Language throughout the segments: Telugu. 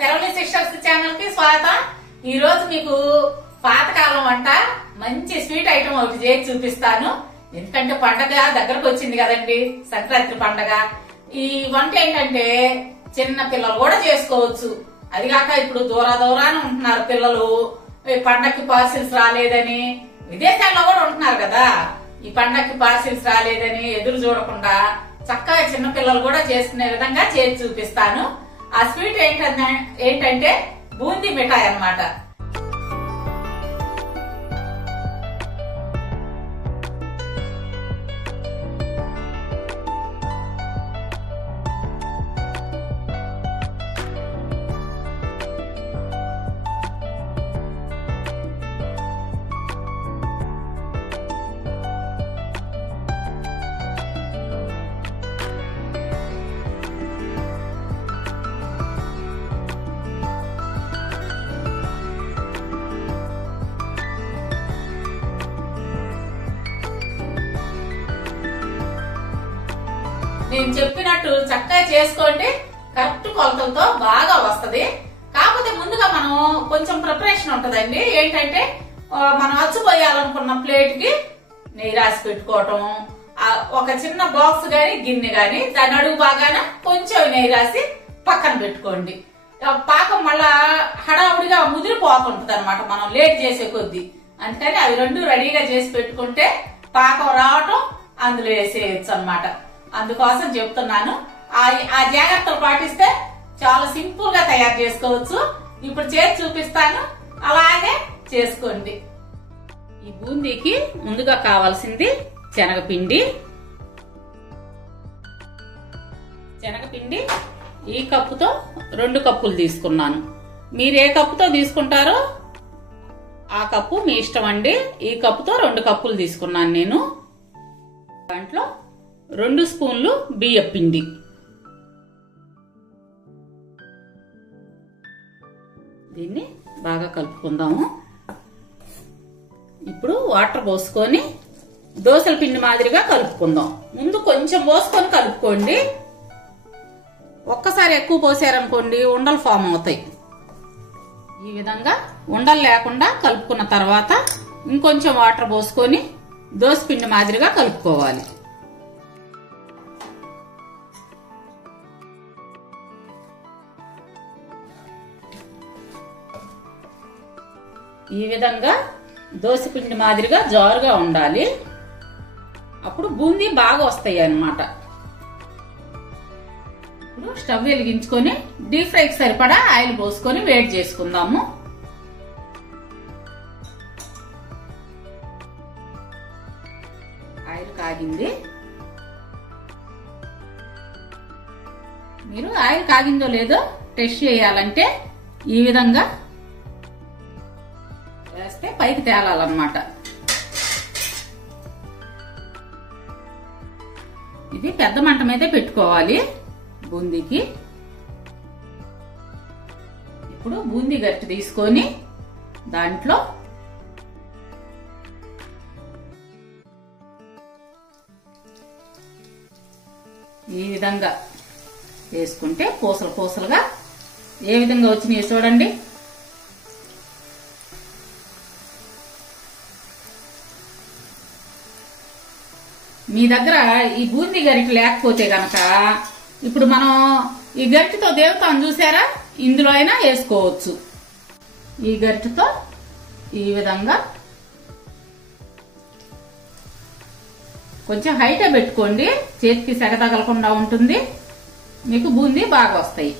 సెలవుని సిస్టర్స్ ఛానల్ కి స్వాగతం. ఈ రోజు మీకు పాతకాలం వంట మంచి స్వీట్ ఐటమ్ ఒకటి చేసి చూపిస్తాను. ఎందుకంటే పండగ దగ్గరకు వచ్చింది కదండి, సంక్రాంతి పండగ. ఈ వంట ఏంటంటే చిన్న పిల్లలు కూడా చేసుకోవచ్చు. అదిగాక ఇప్పుడు దూరాన ఉంటున్నారు పిల్లలు, పండగకి పార్సిల్స్ రాలేదని. విదేశాల్లో కూడా ఉంటున్నారు కదా, ఈ పండగకి పార్సిల్స్ రాలేదని ఎదురు చూడకుండా చక్కగా చిన్న పిల్లలు కూడా చేసుకునే విధంగా చేసి చూపిస్తాను. ఆ స్వీట్ ఏంటంటే బూందీ మిఠాయి అన్నమాట. నేను చెప్పినట్టు చక్కగా చేసుకోండి, కరెక్ట్ కొలతలతో బాగా వస్తది. కాకపోతే ముందుగా మనం కొంచెం ప్రిపరేషన్ ఉంటదండి. ఏంటంటే మనం అచ్చుపోయాలనుకున్న ప్లేట్ కి నెయ్యి రాసి పెట్టుకోవటం, ఒక చిన్న బాక్స్ గాని గిన్నె గాని దాని అడుగు బాగాన కొంచెం నెయ్యి రాసి పక్కన పెట్టుకోండి. పాకం మళ్ళా హడావుడిగా ముదిరిపోతుంటది అనమాట మనం లేట్ చేసే కొద్దీ. అందుకని అవి రెండు రెడీగా చేసి పెట్టుకుంటే పాకం రావటం అందులో వేసేయచ్చు అనమాట. అందుకోసం చెప్తున్నాను. ఆ జాగ్రత్తలు పాటిస్తే చాలా సింపుల్ గా తయారు చేసుకోవచ్చు. ఇప్పుడు చేసి చూపిస్తాను, అలాగే చేసుకోండి. ఈ బూందీకి ముందుగా కావాల్సింది శనగపిండి. ఈ కప్పుతో 2 కప్పులు తీసుకున్నాను. మీరు ఏ కప్పుతో తీసుకుంటారో ఆ కప్పు మీ ఇష్టం అండి. ఈ కప్పుతో 2 కప్పులు తీసుకున్నాను నేను. దాంట్లో 2 స్పూన్లు బియ్యం పిండి, దీన్ని బాగా కలుపుకుందాము. ఇప్పుడు వాటర్ పోసుకొని దోసల పిండి మాదిరిగా కలుపుకుందాం. ముందు కొంచెం పోసుకొని కలుపుకోండి. ఒక్కసారి ఎక్కువ పోసారనుకోండి ఉండలు ఫామ్ అవుతాయి. ఈ విధంగా ఉండలు లేకుండా కలుపుకున్న తర్వాత ఇంకొంచెం వాటర్ పోసుకొని దోస పిండి మాదిరిగా కలుపుకోవాలి. ఈ విధంగా దోసపిండి మాదిరిగా జారుగా ఉండాలి. అప్పుడు బూందీ బాగా వస్తాయి అన్నమాట. ఇప్పుడు స్టవ్ వెలిగించుకొని డీప్ ఫ్రైకి సరిపడా ఆయిల్ పోసుకొని వేడి చేసుకుందాము. ఆయిల్ కాగింది. మీరు ఆయిల్ కాగిందో లేదో టెస్ట్ చేయాలంటే ఈ విధంగా వేస్తే పైకి తేలాలన్నమాట. ఇది పెద్ద మంట మీదే పెట్టుకోవాలి బూందీకి. ఇప్పుడు బూందీ గట్టి తీసుకొని దాంట్లో ఈ విధంగా వేసుకుంటే పూసలుగా ఏ విధంగా వచ్చినాయో చూడండి. మీ దగ్గర ఈ బూందీ గరిటె లేకపోతే గనక ఇప్పుడు మనం ఈ గరిటెతో దేవుతాను చూసారా, ఇందులో అయినా వేసుకోవచ్చు. ఈ గరిటెతో ఈ విధంగా కొంచెం హైటే పెట్టుకోండి, చేతికి సెగ తగలకుండా ఉంటుంది. మీకు బూందీ బాగా వస్తాయి.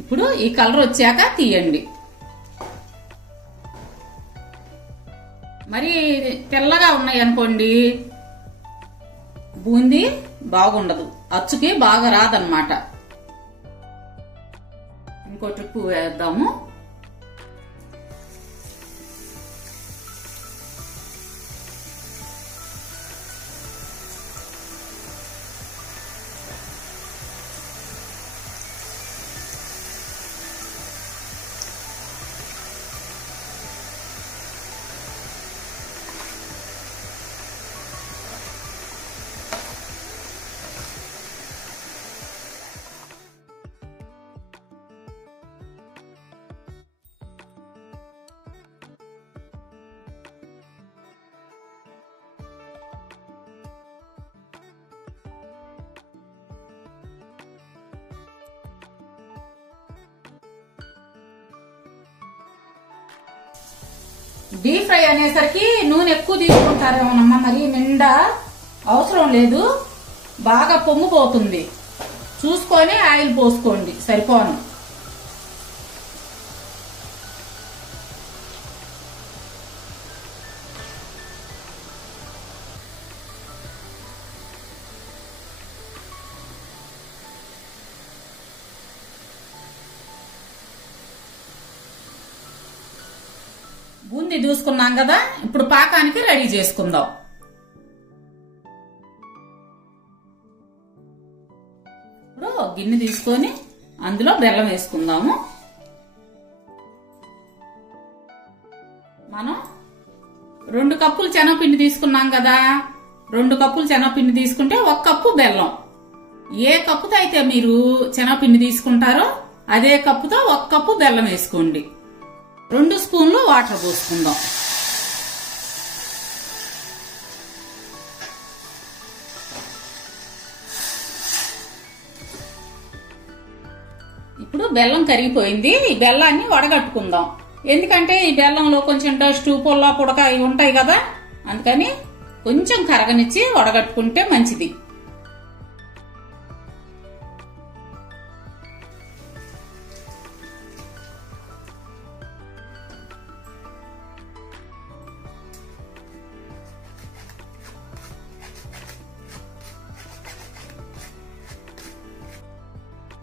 ఇప్పుడు ఈ కలర్ వచ్చాక తీయండి. మరి తెల్లగా ఉన్నాయి అనుకోండి బూందీ బాగుండదు, అచ్చుకి బాగా రాదన్నమాట. ఇంకో ట్రిప్ వేద్దాము. డీప్ ఫ్రై అనేసరికి నూనె ఎక్కువ తీసుకుంటారేమోనమ్మా, మరి నిండా అవసరం లేదు, బాగా పొంగిపోతుంది. చూసుకొని ఆయిల్ పోసుకోండి, సరిపోను. బూందీ దూసుకున్నాం కదా, ఇప్పుడు పాకానికి రెడీ చేసుకుందాం. ఇప్పుడు గిన్నె తీసుకొని అందులో బెల్లం వేసుకుందాము. మనం 2 కప్పులు శనగపిండి తీసుకున్నాం కదా, 2 కప్పులు శనగపిండి తీసుకుంటే 1 కప్పు బెల్లం. ఏ కప్పుతో అయితే మీరు శనగపిండి తీసుకుంటారో అదే కప్పుతో 1 కప్పు బెల్లం వేసుకోండి. 2 స్పూన్లు వాటర్ పోసుకుందాం. ఇప్పుడు బెల్లం కరిగిపోయింది. ఈ బెల్లాన్ని వడగట్టుకుందాం. ఎందుకంటే ఈ బెల్లంలో కొంచెం డస్ట్, పుల్ల, పుడక ఇవి ఉంటాయి కదా, అందుకని కొంచెం కరగనిచ్చి వడగట్టుకుంటే మంచిది.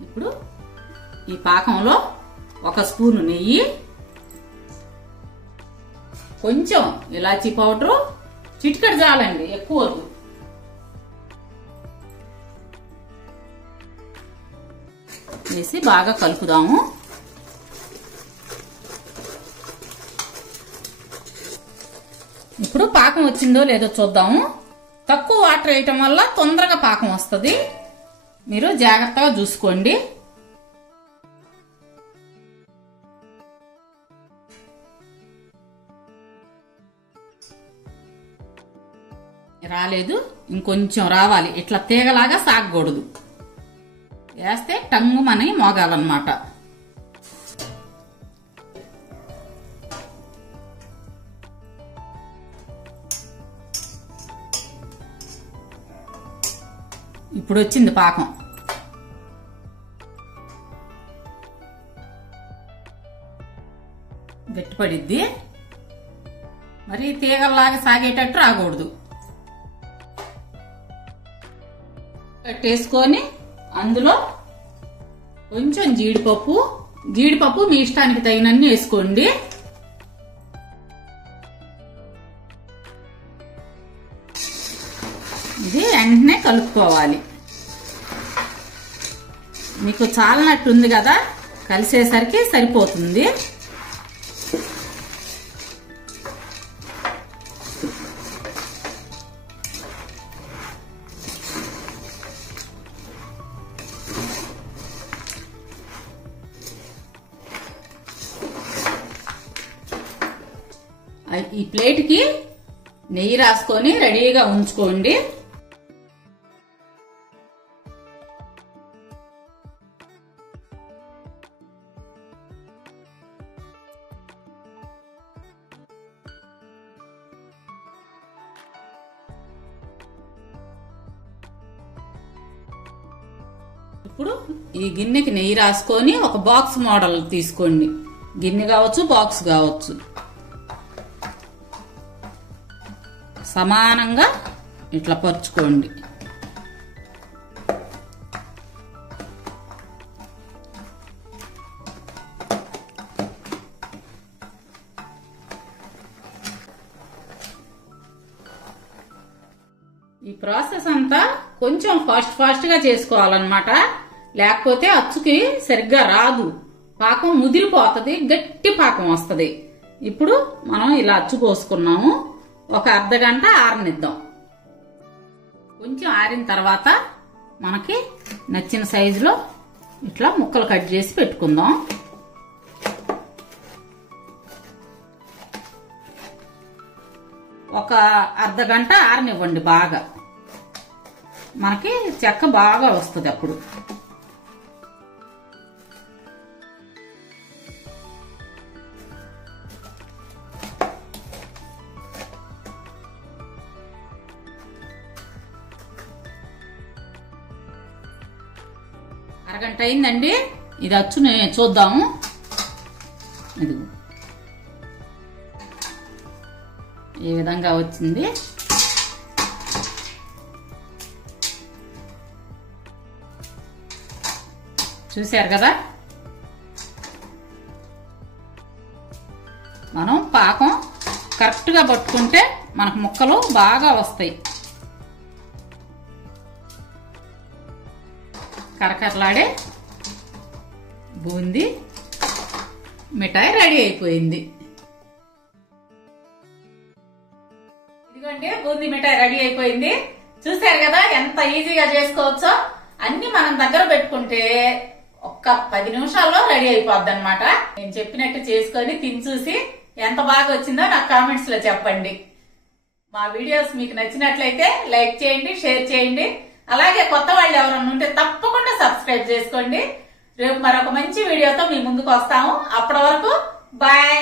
ఇప్పుడు ఈ పాకంలో 1 స్పూను నెయ్యి, కొంచెం ఇలాచీ పౌడరు, చిటికెడు చాలండి, ఎక్కువ వద్దు. వేసి బాగా కలుపుదాము. ఇప్పుడు పాకం వచ్చిందో లేదో చూద్దాము. తక్కువ వాటర్ వేయటం వల్ల తొందరగా పాకం వస్తుంది, మీరు జాగ్రత్తగా చూసుకోండి. రాలేదు, ఇంకొంచెం రావాలి. ఇట్లా తీగలాగా సాగకూడదు, వేస్తే టంగు మని మోగాలన్నమాట. ఇప్పుడు వచ్చింది పాకం. గట్టిపడిద్ది, మరి తీగల్లాగా సాగేటట్టు రాకూడదు. కట్టేసుకొని అందులో కొంచెం జీడిపప్పు మీ ఇష్టానికి తగినన్ని వేసుకోండి. ఇది వెంటనే కలుపుకోవాలి. మీకు చాలనట్టుంది కదా, కలిసేసరికి సరిపోతుంది. ఈ ప్లేట్కి నెయ్యి రాసుకొని రెడీగా ఉంచుకోండి. ఇప్పుడు ఈ గిన్నెకి నెయ్యి రాసుకొని ఒక బాక్స్ మోడల్ తీసుకోండి. గిన్నె కావచ్చు, బాక్స్ కావచ్చు. సమానంగా ఇట్లా పరుచుకోండి. ఈ ప్రాసెస్ అంతా కొంచెం ఫాస్ట్ గా చేసుకోవాలన్నమాట, లేకపోతే అచ్చుకి సరిగ్గా రాదు, పాకం ముదిరిపోతుంది, గట్టి పాకం వస్తుంది. ఇప్పుడు మనం ఇలా అచ్చు పోసుకున్నాము, ఒక అర్ధగంట ఆరనిద్దాం. కొంచెం ఆరిన తర్వాత మనకి నచ్చిన సైజులో ఇట్లా ముక్కలు కట్ చేసి పెట్టుకుందాం. ఒక అర్ధగంట ఆరనివ్వండి బాగా, మనకి చెక్క బాగా వస్తుంది అప్పుడు. అరగంట అయిందండి. ఇది అచ్చు చూద్దాము. ఇది ఈ విధంగా వచ్చింది. చూశారు కదా. మనం పాకం కరెక్ట్గా పట్టుకుంటే మనకు ముక్కలు బాగా వస్తాయి. కరకరలాడే బూందీ మిఠాయి రెడీ అయిపోయింది. ఇదిగోండి బూందీ మిఠాయి రెడీ అయిపోయింది. చూశారు కదా ఎంత ఈజీగా చేసుకోవచ్చో. అన్ని మనం దగ్గర పెట్టుకుంటే ఒక్క 10 నిమిషాల్లో రెడీ అయిపోద్ది అనమాట. నేను చెప్పినట్టు చేసుకొని తిని చూసి ఎంత బాగా వచ్చిందో నాకు కామెంట్స్ లో చెప్పండి. మా వీడియోస్ మీకు నచ్చినట్లయితే లైక్ చేయండి, షేర్ చేయండి. అలాగే కొత్త వాళ్ళు ఎవరన్నా ఉంటే తప్పకుండా సబ్స్క్రైబ్ చేసుకోండి. రేపు మరొక మంచి వీడియోతో మీ ముందుకు వస్తాము. అప్పటి వరకు బాయ్.